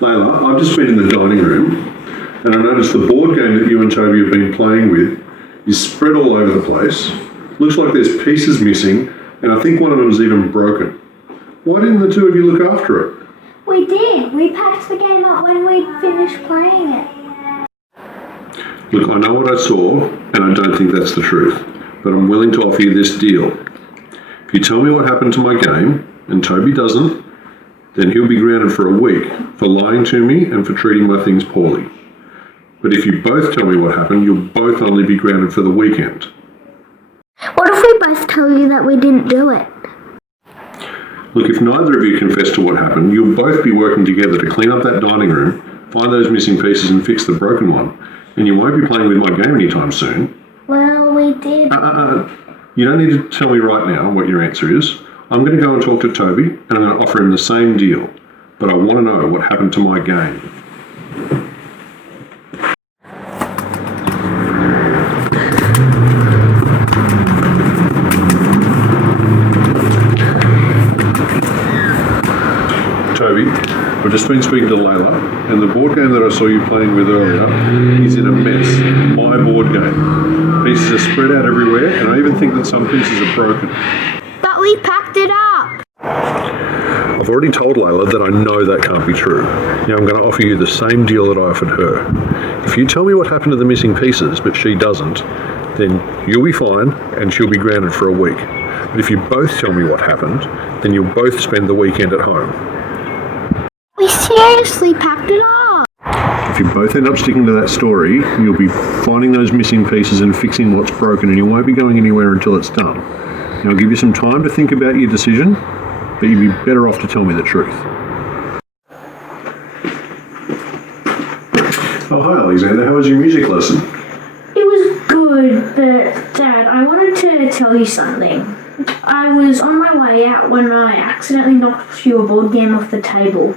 Layla, I've just been in the dining room and I noticed the board game that you and Toby have been playing with is spread all over the place. Looks like there's pieces missing, and I think one of them's even broken. Why didn't the two of you look after it? We did. We packed the game up when we finished playing it. Look, I know what I saw, and I don't think that's the truth, but I'm willing to offer you this deal. If you tell me what happened to my game, and Toby doesn't, then he'll be grounded for a week for lying to me and for treating my things poorly. But if you both tell me what happened, you'll both only be grounded for the weekend. What if we both tell you that we didn't do it? Look, if neither of you confess to what happened, you'll both be working together to clean up that dining room, find those missing pieces and fix the broken one, and you won't be playing with my game anytime soon. Well, we did. You don't need to tell me right now what your answer is. I'm going to go and talk to Toby, and I'm going to offer him the same deal. But I want to know what happened to my game. Toby, I've just been speaking to Layla, and the board game that I saw you playing with earlier is in a mess. My board game. Pieces are spread out everywhere, and I even think that some pieces are broken. But we packed it up. I've already told Layla that I know that can't be true. Now I'm going to offer you the same deal that I offered her. If you tell me what happened to the missing pieces, but she doesn't, then you'll be fine, and she'll be grounded for a week. But if you both tell me what happened, then you'll both spend the weekend at home. We seriously packed it up. If you both end up sticking to that story, you'll be finding those missing pieces and fixing what's broken, and you won't be going anywhere until it's done. Now I'll give you some time to think about your decision, but you'd be better off to tell me the truth. Oh, hi Alexander, how was your music lesson? It was good, but Dad, I wanted to tell you something. I was on my way out when I accidentally knocked your board game off the table.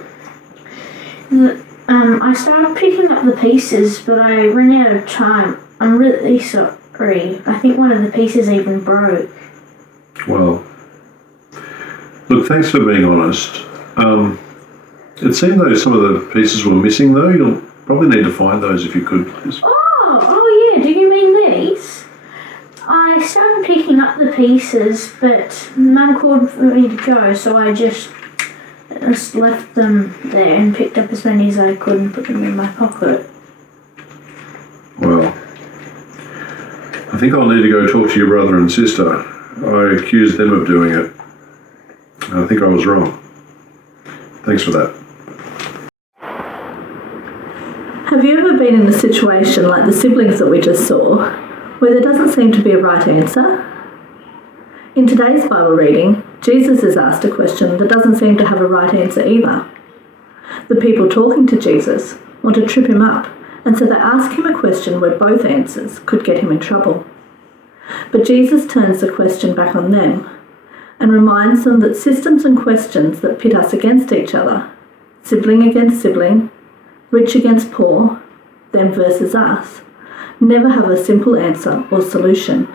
I started picking up the pieces, but I ran out of time. I'm really sorry. I think one of the pieces even broke. Well, look, thanks for being honest. It seemed though some of the pieces were missing though. You'll probably need to find those if you could, please. Oh yeah, do you mean these? I started picking up the pieces, but Mum called for me to go, so I just left them there and picked up as many as I could and put them in my pocket. Well, I think I'll need to go talk to your brother and sister. I accused them of doing it. I think I was wrong. Thanks for that. Have you ever been in a situation like the siblings that we just saw, where there doesn't seem to be a right answer? In today's Bible reading, Jesus is asked a question that doesn't seem to have a right answer either. The people talking to Jesus want to trip him up, and so they ask him a question where both answers could get him in trouble. But Jesus turns the question back on them and reminds them that systems and questions that pit us against each other, sibling against sibling, rich against poor, them versus us, never have a simple answer or solution.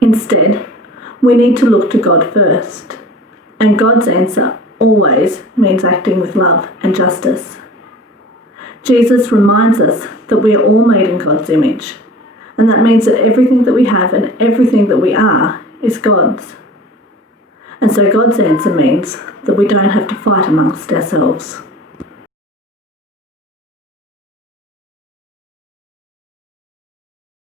Instead, we need to look to God first, and God's answer always means acting with love and justice. Jesus reminds us that we are all made in God's image, and that means that everything that we have and everything that we are is God's. And so God's answer means that we don't have to fight amongst ourselves.